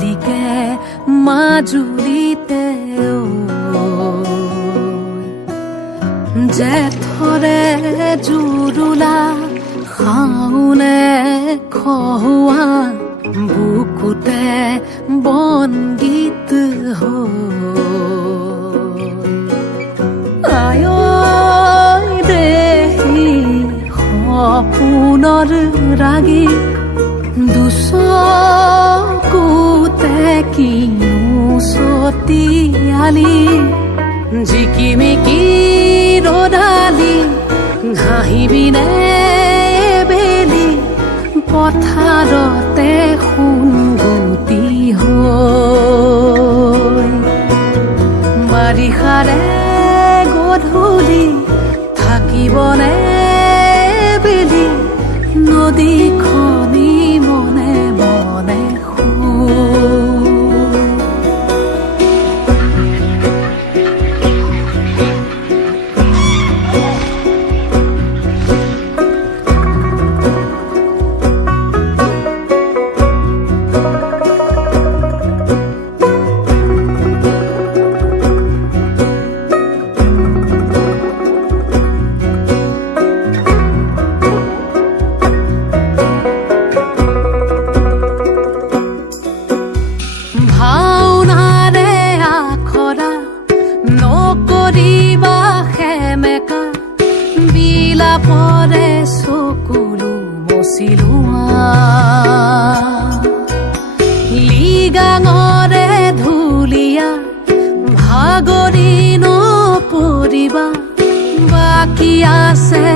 জিলিকে মাজুলীতে জেঠৰে জুৰুলা শাওনে খহুৱা বুকুতে বনগীত আয় দেহি সপোনৰ ৰাগী দুচকুতে কিনো চতিয়ালি জিকিমিকি ৰদালি ঘাঁহিবিনে বেলি পথাৰতে সোণগুটি হৈ বাৰিষাৰে গধূলি থাকিবনে বেলি নদীখনি মনে মনে বিলাপৰে চকুলো মচিলোৱা লিগাঙৰে ধুলীয়া ভাগৰি নপৰিবা বাকী আছে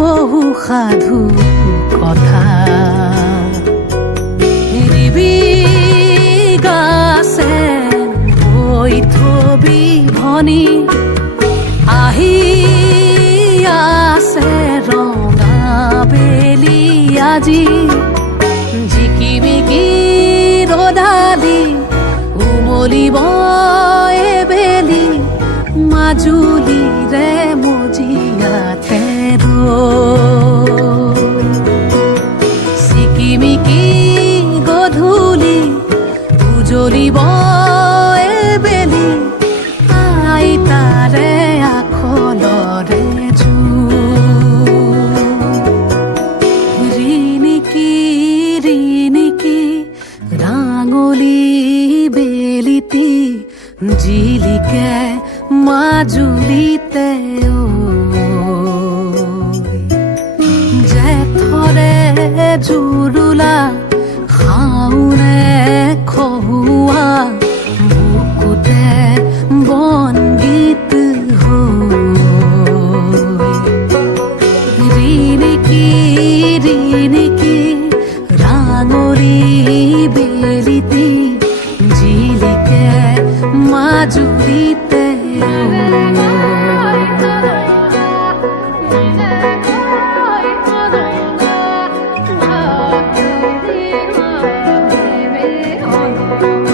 বহু সাধু কথা ৰিবিগাছে হৈ থবি ভনী আহি আছে ৰঙা বেলি আজি জিকিমিকি ৰদালি উমলিব বেলি মাজুলীৰে মজিয়াতে চিকিমিকি গধূলি উজলিব বেলি আইতাৰে আখলৰে ৰাঙলি বেলিতি জিলিকে মাজুলীতে জেঠৰে জুৰুলা শাওনে খহুৱা বুকুতে বনগীত ৰিণিকি ৰিণিকি ৰাঙলি বেলিতি জিলিকে মাজুলীতে Oh